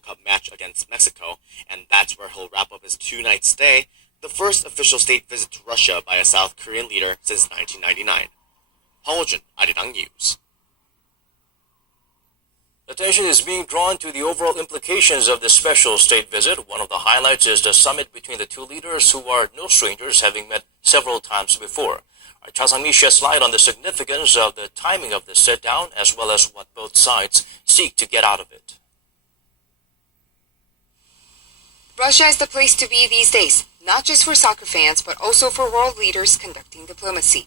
World Cup match against Mexico, and that's where he'll wrap up his 2-night stay, the first official state visit to Russia by a South Korean leader since 1999. 황호준, 아리랑 News. Attention is being drawn to the overall implications of this special state visit. One of the highlights is the summit between the two leaders who are no strangers, having met several times before. Our Cha Sang-mi sheds light on the significance of the timing of this sit-down, as well as what both sides seek to get out of it. Russia is the place to be these days, not just for soccer fans, but also for world leaders conducting diplomacy.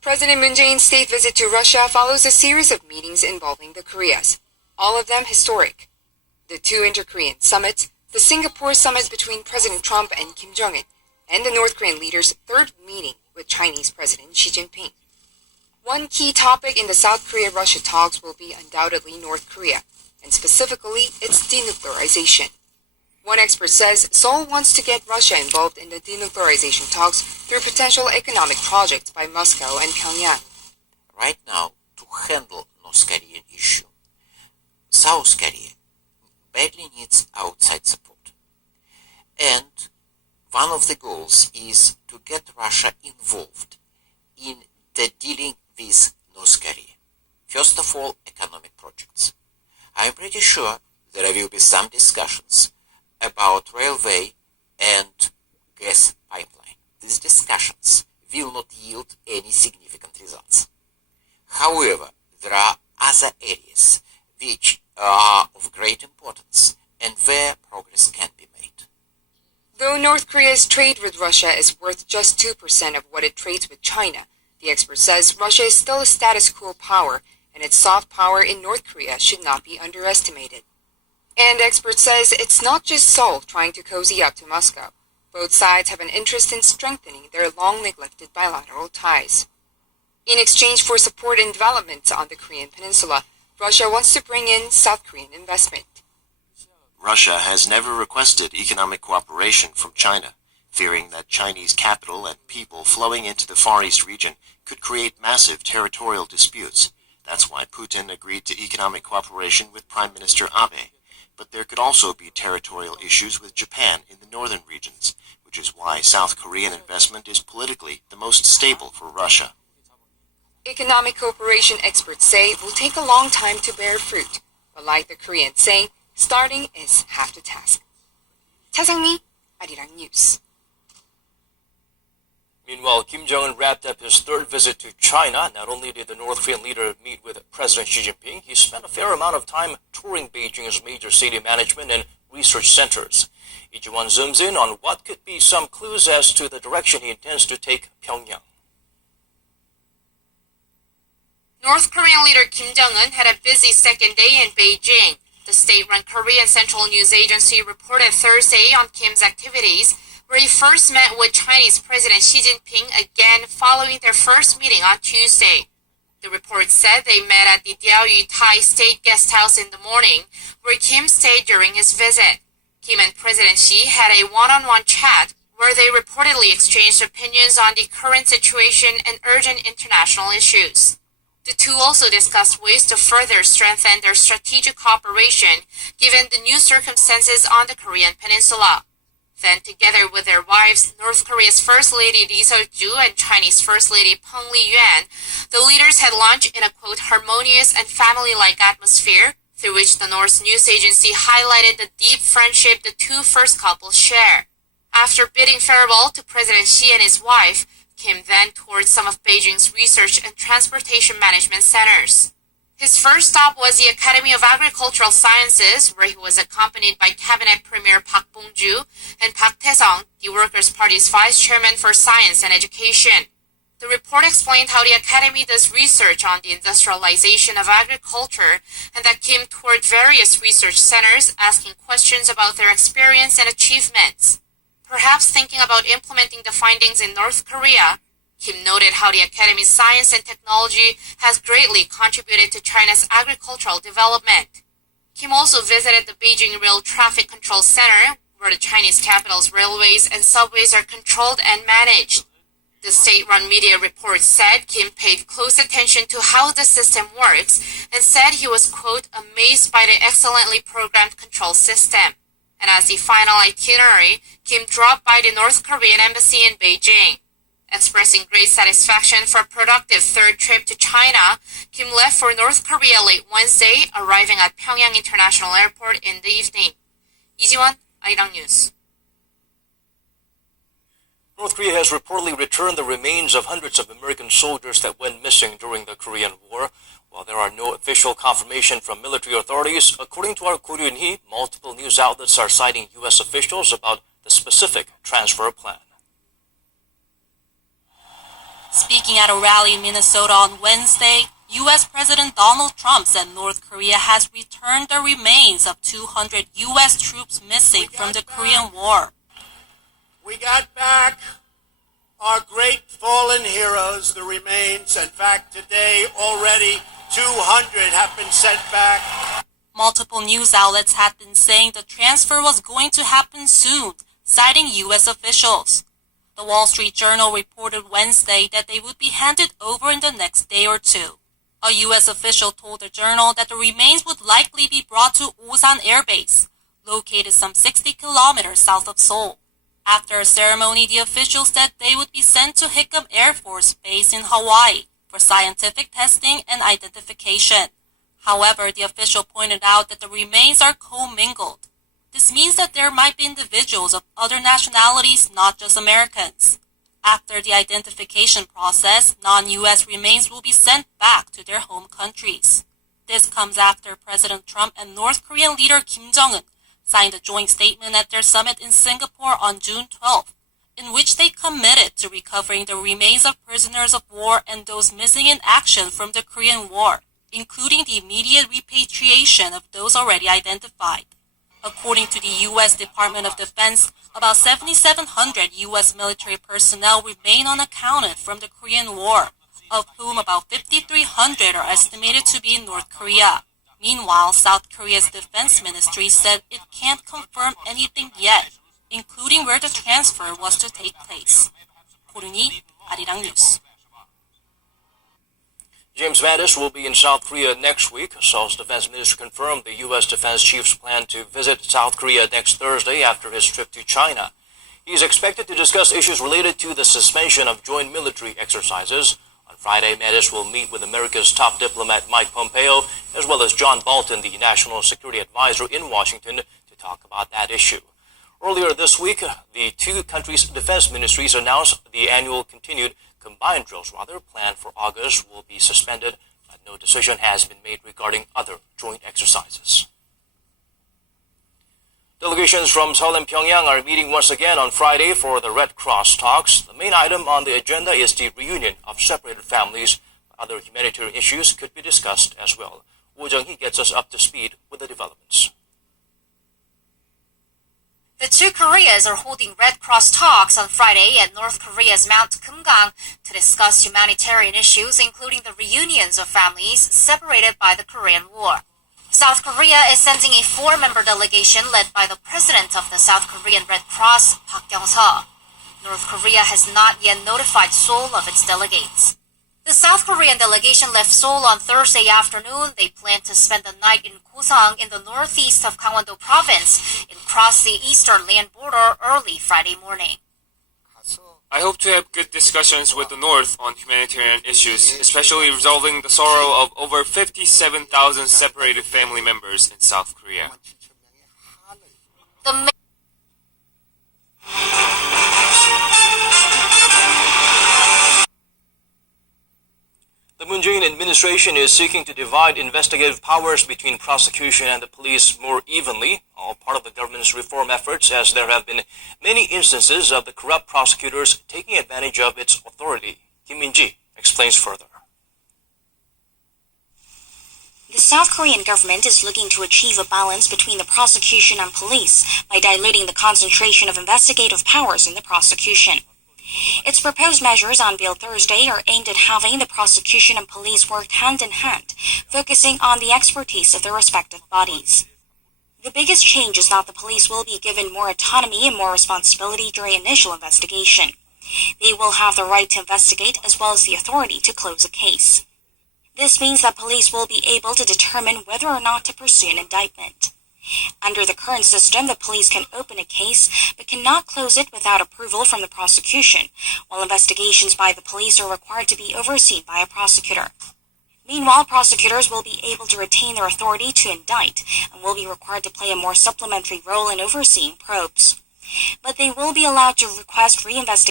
President Moon Jae-in's state visit to Russia follows a series of meetings involving the Koreas, all of them historic. The two inter-Korean summits, the Singapore summit between President Trump and Kim Jong-un, and the North Korean leader's third meeting with Chinese President Xi Jinping. One key topic in the South Korea-Russia talks will be undoubtedly North Korea, and specifically its denuclearization. One expert says Seoul wants to get Russia involved in the denuclearization talks through potential economic projects by Moscow and Pyongyang. Right now, to handle North Korean issue, South Korea badly needs outside support. And one of the goals is to get Russia involved in the dealing with North Korea. First of all, economic projects. I'm pretty sure there will be some discussions about railway and gas pipeline. These discussions will not yield any significant results. However, there are other areas which are of great importance and where progress can be made. Though North Korea's trade with Russia is worth just 2% of what it trades with China, the expert says Russia is still a status quo power, and its soft power in North Korea should not be underestimated. And expert says it's not just Seoul trying to cozy up to Moscow. Both sides have an interest in strengthening their long-neglected bilateral ties. In exchange for support and development on the Korean peninsula, Russia wants to bring in South Korean investment. Russia has never requested economic cooperation from China, fearing that Chinese capital and people flowing into the Far East region could create massive territorial disputes. That's why Putin agreed to economic cooperation with Prime Minister Abe. But there could also be territorial issues with Japan in the northern regions, which is why South Korean investment is politically the most stable for Russia. Economic cooperation experts say will take a long time to bear fruit, but like the Koreans say, starting is half the task. Cha Sang-mi, Arirang News. Meanwhile, Kim Jong-un wrapped up his third visit to China. Not only did the North Korean leader meet with President Xi Jinping, he spent a fair amount of time touring Beijing's major city management and research centers. Lee Ji-won zooms in on what could be some clues as to the direction he intends to take Pyongyang. North Korean leader Kim Jong-un had a busy second day in Beijing. The state-run Korean Central News Agency reported Thursday on Kim's activities, where he first met with Chinese President Xi Jinping again following their first meeting on Tuesday. The report said they met at the Diaoyu Thai State Guest House in the morning, where Kim stayed during his visit. Kim and President Xi had a one-on-one chat where they reportedly exchanged opinions on the current situation and urgent international issues. The two also discussed ways to further strengthen their strategic cooperation given the new circumstances on the Korean peninsula. Then, together with their wives, North Korea's First Lady Lee Seol-ju and Chinese First Lady Peng Liyuan, the leaders had lunch in a, quote, harmonious and family-like atmosphere, through which the North's news agency highlighted the deep friendship the two first couples share. After bidding farewell to President Xi and his wife, Kim then toured some of Beijing's research and transportation management centers. His first stop was the Academy of Agricultural Sciences, where he was accompanied by Cabinet Premier Park Bong-ju and Park Tae-sung, the Workers' Party's Vice Chairman for Science and Education. The report explained how the Academy does research on the industrialization of agriculture and that Kim toured various research centers asking questions about their experience and achievements. Perhaps thinking about implementing the findings in North Korea, Kim noted how the Academy's science and technology has greatly contributed to China's agricultural development. Kim also visited the Beijing Rail Traffic Control Center, where the Chinese capital's railways and subways are controlled and managed. The state-run media report said Kim paid close attention to how the system works and said he was, quote, amazed by the excellently programmed control system. And as the final itinerary, Kim dropped by the North Korean embassy in Beijing. Expressing great satisfaction for a productive third trip to China, Kim left for North Korea late Wednesday, arriving at Pyongyang International Airport in the evening. 이지원, 아리랑 뉴스. North Korea has reportedly returned the remains of hundreds of American soldiers that went missing during the Korean War. While there are no official confirmation from military authorities, according to our Korean-hee, multiple news outlets are citing U.S. officials about the specific transfer plan. Speaking at a rally in Minnesota on Wednesday, U.S. President Donald Trump said North Korea has returned the remains of 200 U.S. troops missing from the Korean War. We got back our great fallen heroes, the remains. In fact, today already 200 have been sent back. Multiple news outlets had been saying the transfer was going to happen soon, citing U.S. officials. The Wall Street Journal reported Wednesday that they would be handed over in the next day or two. A U.S. official told the journal that the remains would likely be brought to Osan Air Base, located some 60 kilometers south of Seoul. After a ceremony, the officials said they would be sent to Hickam Air Force Base in Hawaii for scientific testing and identification. However, the official pointed out that the remains are commingled. This means that there might be individuals of other nationalities, not just Americans. After the identification process, non-U.S. remains will be sent back to their home countries. This comes after President Trump and North Korean leader Kim Jong-un signed a joint statement at their summit in Singapore on June 12th, in which they committed to recovering the remains of prisoners of war and those missing in action from the Korean War, including the immediate repatriation of those already identified. According to the U.S. Department of Defense, about 7,700 U.S. military personnel remain unaccounted from the Korean War, of whom about 5,300 are estimated to be in North Korea. Meanwhile, South Korea's defense ministry said it can't confirm anything yet, including where the transfer was to take place. 고르니 아리랑 뉴스. James Mattis will be in South Korea next week. Seoul's defense minister confirmed the U.S. defense chief's plan to visit South Korea next Thursday after his trip to China. He is expected to discuss issues related to the suspension of joint military exercises. On Friday, Mattis will meet with America's top diplomat Mike Pompeo, as well as John Bolton, the National Security Advisor in Washington, to talk about that issue. Earlier this week, the two countries' defense ministries announced the annual combined drills planned for August will be suspended, but no decision has been made regarding other joint exercises. Delegations from Seoul and Pyongyang are meeting once again on Friday for the Red Cross talks. The main item on the agenda is the reunion of separated families. Other humanitarian issues could be discussed as well. Woo Jung-hee gets us up to speed with the developments. The two Koreas are holding Red Cross talks on Friday at North Korea's Mount Kumgang to discuss humanitarian issues, including the reunions of families separated by the Korean War. South Korea is sending a 4-member delegation led by the president of the South Korean Red Cross, Park Kyung-seo. North Korea has not yet notified Seoul of its delegates. The South Korean delegation left Seoul on Thursday afternoon. They plan to spend the night in Gosang in the northeast of Gangwon-do province and cross the eastern land border early Friday morning. I hope to have good discussions with the North on humanitarian issues, especially resolving the sorrow of over 57,000 separated family members in South Korea. The Moon Jae-in administration is seeking to divide investigative powers between prosecution and the police more evenly, all part of the government's reform efforts, as there have been many instances of the corrupt prosecutors taking advantage of its authority. Kim Min-ji explains further. The South Korean government is looking to achieve a balance between the prosecution and police by diluting the concentration of investigative powers in the prosecution. Its proposed measures unveiled Thursday are aimed at having the prosecution and police work hand in hand, focusing on the expertise of their respective bodies. The biggest change is that the police will be given more autonomy and more responsibility during initial investigation. They will have the right to investigate as well as the authority to close a case. This means that police will be able to determine whether or not to pursue an indictment. Under the current system, the police can open a case but cannot close it without approval from the prosecution, while investigations by the police are required to be overseen by a prosecutor. Meanwhile, prosecutors will be able to retain their authority to indict and will be required to play a more supplementary role in overseeing probes. But they will be allowed to request reinvestigation